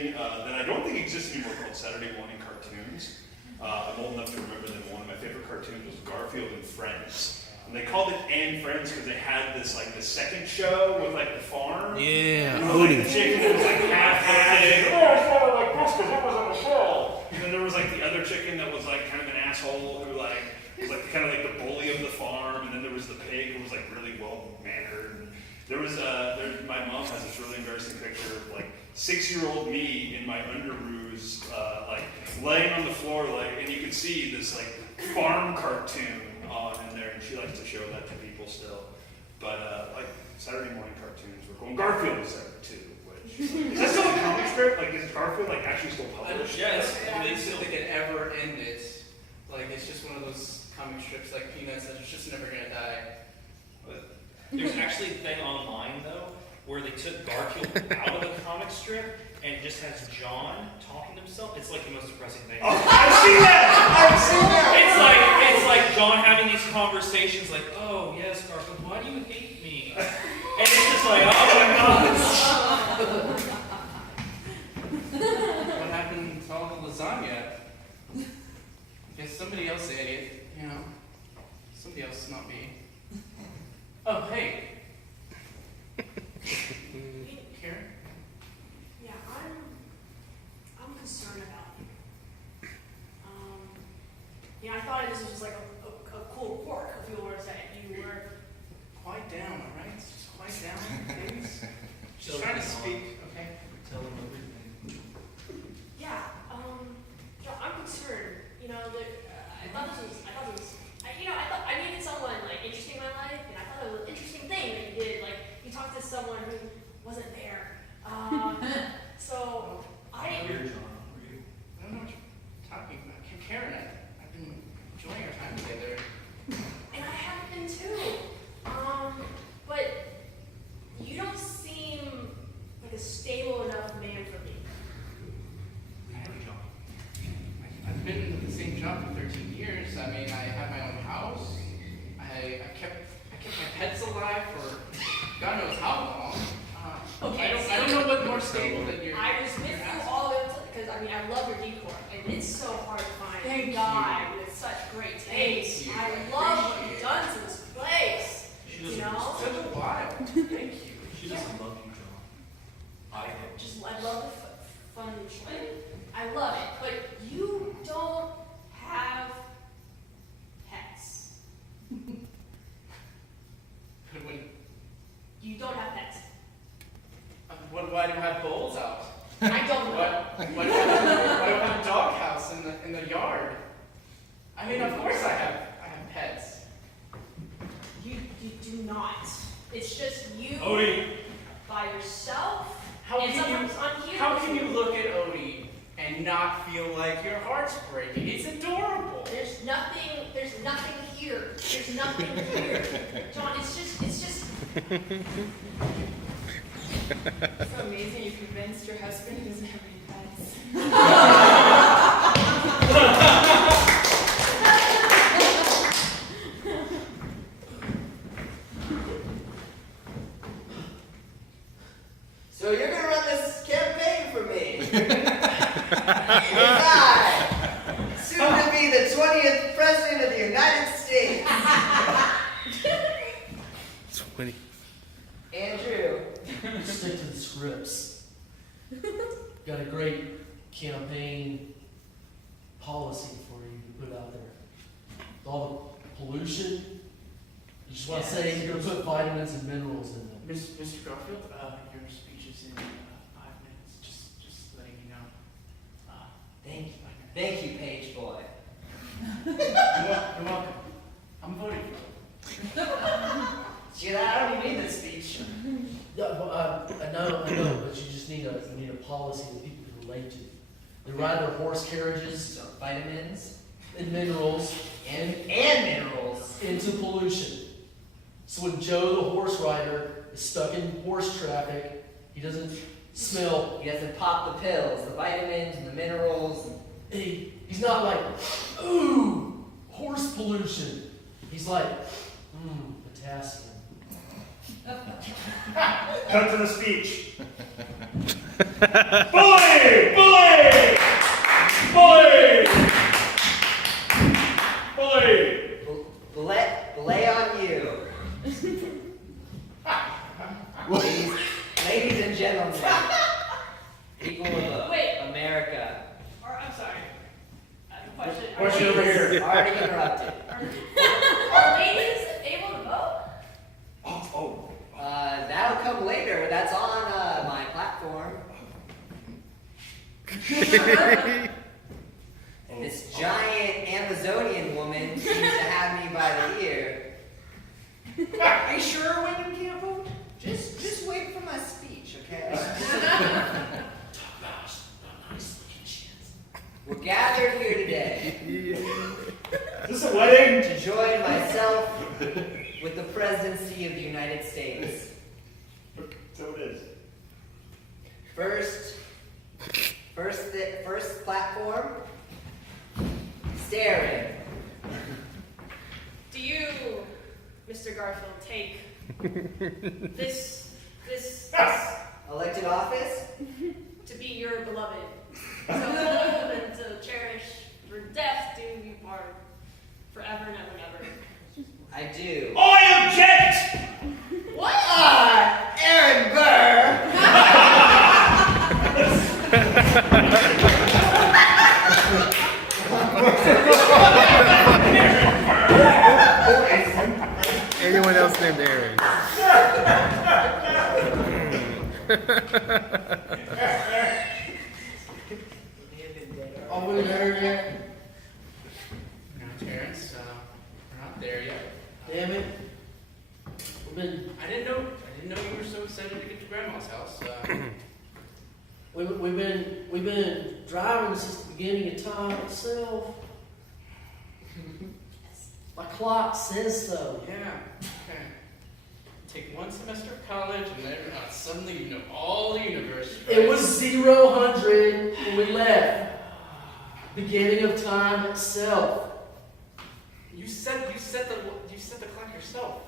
thing that I don't think exists anymore called Saturday morning cartoons. I'm old enough to remember them. One of my favorite cartoons was Garfield and Friends. And they called it And Friends because they had this like the second show with like the farm. Yeah, Like, the chicken that was like half pig. Oh, I thought like this because it was on the show. And then there was like the other chicken that was like kind of an asshole who like was like kind of like the bully of the farm. And then there was the pig who was like really well mannered. There was my mom has this really embarrassing picture of like 6-year-old me in my underoos, like laying on the floor, like, and you could see this like farm cartoon on in there, and she likes to show that to people still. But like Saturday morning cartoons were cool. And Garfield was there too. Which is that still a comic strip? Like is Garfield like actually still published? Yes, they still think it ever ended. Like it's just one of those comic strips like Peanuts that it's just never gonna die. There's actually a thing online, though, where they took Garfield out of the comic strip and it just has John talking to himself. It's like the most depressing thing. Oh, I've seen that! I've seen that! It's like John having these conversations like, oh, yes, Garfield, why do you hate me? And it's just like, oh my gosh. What happened to all the lasagna? I guess somebody else ate it, you know. Somebody else, not me. Oh, hey. Karen? Yeah, I'm concerned about you. Yeah, I thought this was just like a cool quirk if you were to say you were. Quiet down, alright? Just quiet down, please. Just trying to speak, okay? Tell them everything. Yeah, yeah, I'm concerned. You know, that I needed someone like interesting in my life, and I thought it was an interesting thing that you did. Like you talked to someone who wasn't there. So I. Here, John. Were you? I don't know what you're talking about. Karen, I've been enjoying our time together. And I have been too. But you don't seem like a stable enough man for me. I've been with the same job for 13 years. I mean, I have my own house. I kept my pets alive for God knows how long. Okay, I don't know what more stable than you're. I was with you all the way up because I mean I love your decor, and it's so hard to find Thank a guy with such great taste. you. I love what you've done to this place. She You doesn't, know, Such a while. Thank you. she doesn't love you, John. I do. I love the fun play. I love it, but you don't have pets. When, You don't have pets. why do I have bowls out? I don't know. Why do I have a doghouse in the yard? I mean, of course I have pets. You do not. It's just you Odie. by yourself. How and can sometimes I'm here. How can you look at Odie and not feel like your heart's breaking? It's adorable. There's nothing here. There's nothing here. John, it's just. It's so amazing you convinced your husband he doesn't have any pets. So you're going to run this campaign for me. It's I, soon to be the 20th President of the United States. 20. Andrew. Stick to the scripts. Got a great campaign policy for you to put out there. All the pollution. You just want to say you're going to put vitamins and minerals in them. Mr. Garfield, your speech is in 5 minutes. Just letting you know. Thank you, Page Boy. You're welcome. I'm voting for you. See, I don't even need this speech. Yeah, I know, but you just need a policy that people can relate to. They ride their horse carriages So, vitamins and minerals and minerals. into pollution. So when Joe the horse rider is stuck in horse traffic, he doesn't smell. He doesn't pop the pills, the vitamins and the minerals. He's not like, ooh, horse pollution. He's like, potassium. Cut to the speech. Bully! Bully! Bully! Bully! Belay on you. Ladies and gentlemen, people of Wait. America. Or, I'm sorry. I have a question. Question over here. Already interrupted. Are ladies able to vote? Oh. That'll come later. That's on my platform. This giant Amazonian woman seems to have me by the ear. Are you sure women can't vote? Just wait for my speech, okay? We're gathered here today Is this a wedding? to join myself with the presidency of the United States. So it is. First platform, staring. Do you, Mr. Garfield, take this Elected office, to be your beloved, to hold and to cherish for death, do you part forever and ever and ever? I do. I object! What? Aaron Burr! Anyone else named Aaron? Are we there yet? No, Terrence, we're not there yet. Damn it. We've been, I didn't know you were so excited to get to Grandma's house. we've been driving since the beginning of time itself. My clock says so. Yeah. Okay. Take one semester of college, and then suddenly you know all the universe. It was 0-100 when we left. Beginning of time itself. You set the clock yourself.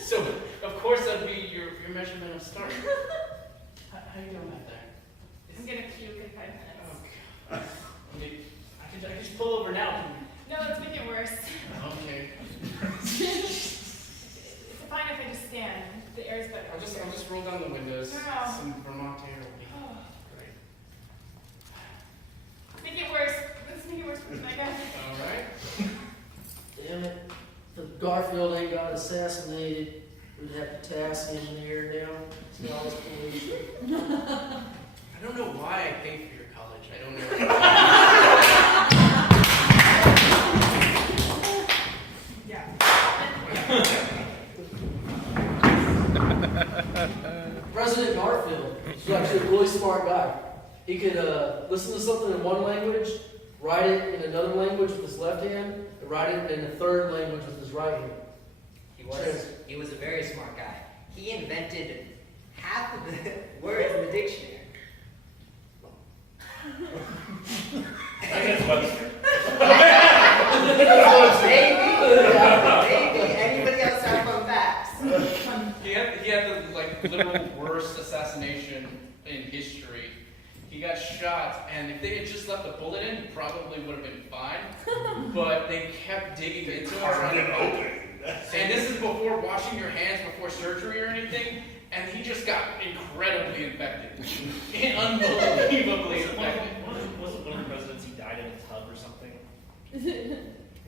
So of course that'd be your measurement of start. How you doing back there? I'm gonna puke in 5 minutes. Oh, God. I can just pull over now. No, it's making it worse. Okay. It's fine if I just stand. The air's better. I'll just roll down the windows. No. Some Vermont air will be Oh, great. make it worse. Let's make it worse for my guy. All right. Damn it. If Garfield ain't got assassinated, we'd have to task engineer down. See all this pollution. I don't know why I paid for your college. I don't know. President Garfield is actually a really smart guy. He could listen to something in one language, write it in another language with his left hand, and write it in a third language with his right hand. He was a very smart guy. He invented half of the words in the dictionary. I guess Webster. Maybe. Anybody else have fun facts? He had the literal worst assassination in history. He got shot, and if they had just left the bullet in, he probably would have been fine. But they kept digging into him. Carved him open. And this is before washing your hands before surgery or anything, and he just got incredibly infected. Unbelievably infected. Wasn't one of the presidents he died in a tub or something?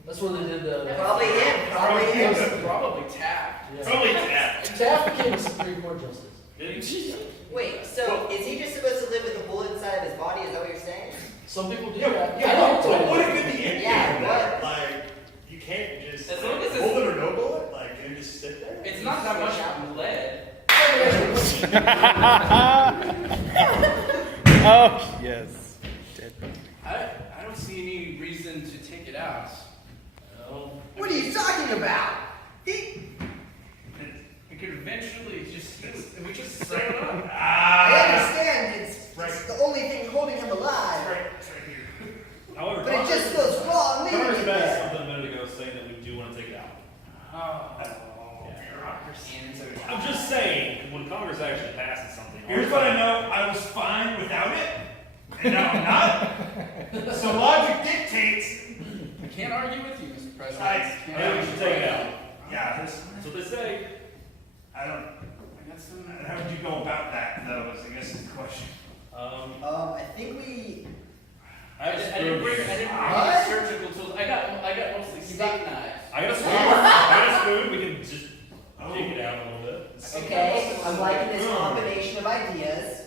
That's where they did the. Probably him. Probably him. Probably Taft. Yeah. Probably Taft. Taft became a Supreme Court justice. Did he? Wait, so is he just supposed to live with a bullet inside of his body? Is that what you're saying? Some people do Yeah, that. yeah, I don't but do what it. if in the end, Yeah, what? like, you can't just, As long as it's- bullet or no bullet, like, can you just sit there? It's not that much lead. Oh, yes. Dead. I don't see any reason to take it out. What are you talking about? We could eventually just set it up. I understand it's Right. the only thing holding him alive, Right, it's right here. However, but it just feels wrong leaving Congress it passed there. something a minute ago saying that we do want to take it out. Bureaucracy. I'm just saying, when Congress actually passes something. Here's what I know, No, I'm not. So logic dictates. I can't argue with you, Mr. President. I Maybe we should take it out. Yeah, That's what they say. I don't. How would you go about that, though? Is I guess the question. I think we. I didn't bring What? any surgical tools. I got mostly steak knives. I got a spoon. I got a spoon. We can just take it out a little bit. Okay, I'm liking this combination of ideas.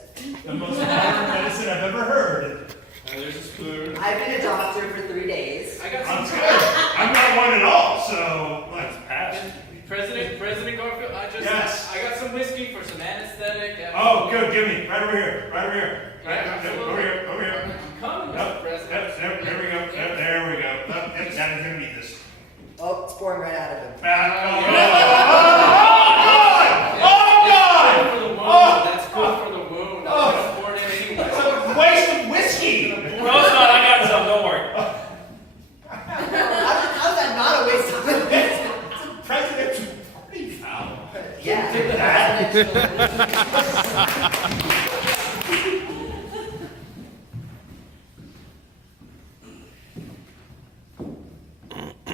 The most modern medicine I've ever heard. There's a spoon. I've been a doctor for 3 days. I got I'm some good. I'm not one at all. So That's passed. President Garfield. Yes. I got some whiskey for some anesthetic. Oh, good. Give me right over here. Right over here. Right, Yep, absolutely. over here. Over here. I'm coming, Yep, Mr. President. yep, there we go. Yep, there we go. Yep, that is gonna need this. Oh, it's pouring right out of him. Oh, God! Good for the wound. Oh! That's good for the wound. I'm gonna pour it in anyway. It's a waste of whiskey. No, it's not. I got some. Don't worry. How's that not a waste of it? It's a presidential party foul. Yeah.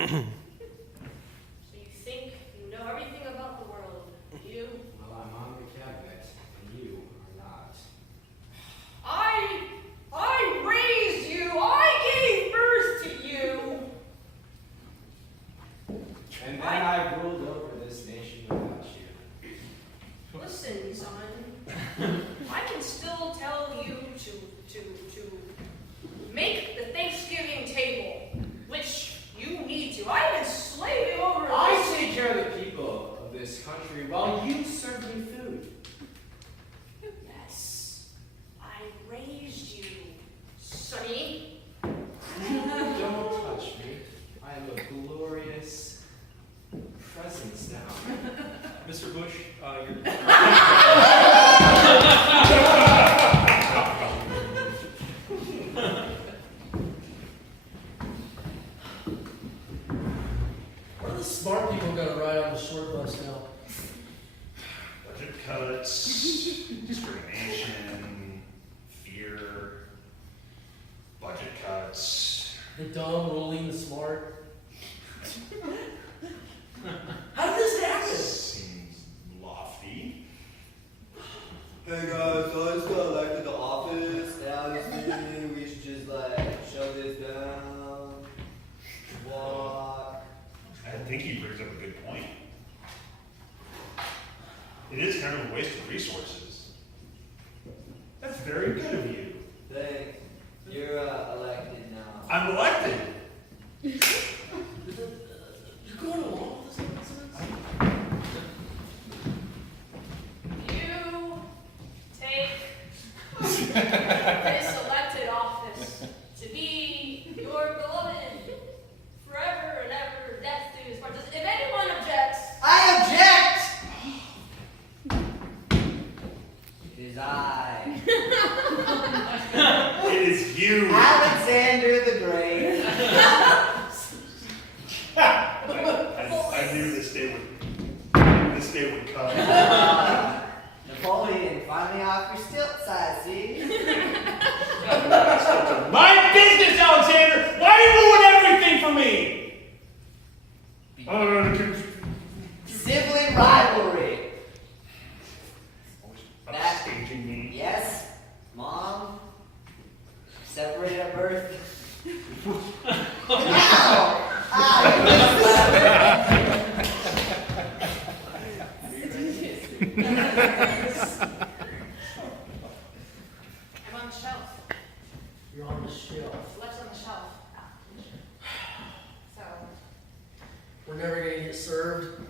So you think you know everything about the world? You? Well, I'm on the cabinet, and you are not. I raised you. I gave birth to you. And then I ruled over this nation without you. Listen, son. I can still tell you to make the Thanksgiving table, which you need to. I even slaved over I this. take care of the people of this country while you serve me food. Yes, I raised you, sonny. Don't touch me. I am a glorious presence now. Mr. Bush, you're. Where are the smart people gonna ride on the short bus now? Budget cuts, discrimination, fear, budget cuts. The dumb ruling the smart. How did this happen? Seems lofty. Hey guys, so I just got elected to office. Now this meeting, we should just shut this down. Walk. I think he brings up a good point. It is kind of a waste of resources. That's very good of you. Thanks. You're elected now. I'm elected. You're going along with this nonsense? You take this elected office to be your beloved forever and ever, death do his part. If anyone objects, I object! It is I, It is you. Alexander the Great. I knew this day would come. Napoleon, finally off your stilts, I see. My business, Alexander! Why do you ruin everything for me? Sibling rivalry. Upstaging me. Yes, Mom. Separated at birth. Ow! I'm on the shelf. You're on the shelf. What's on the shelf? So, We're never gonna get served.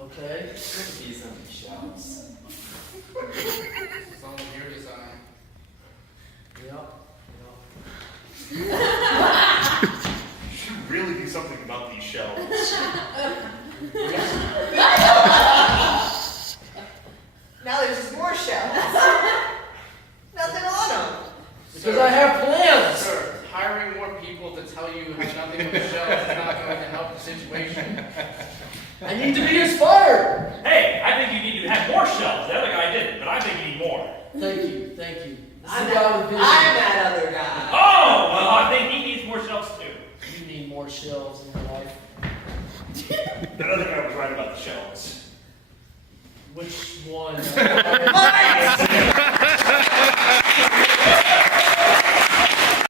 Okay. Cookies on the shelves. It's all your design. Yep. You should really do something about these shelves. Now there's just more shells. Nothing on them. Because I have plans. Sir, hiring more tell you how nothing with the shelves is not going to help the situation. I need to be inspired. Hey, I think you need to have more shelves. The other guy didn't, but I think you need more. Thank you, thank you. I'm See how the that other guy. Oh, well, I think he needs more shelves too. vision. You need more shelves in your life. That other guy was right about the shelves. Which one?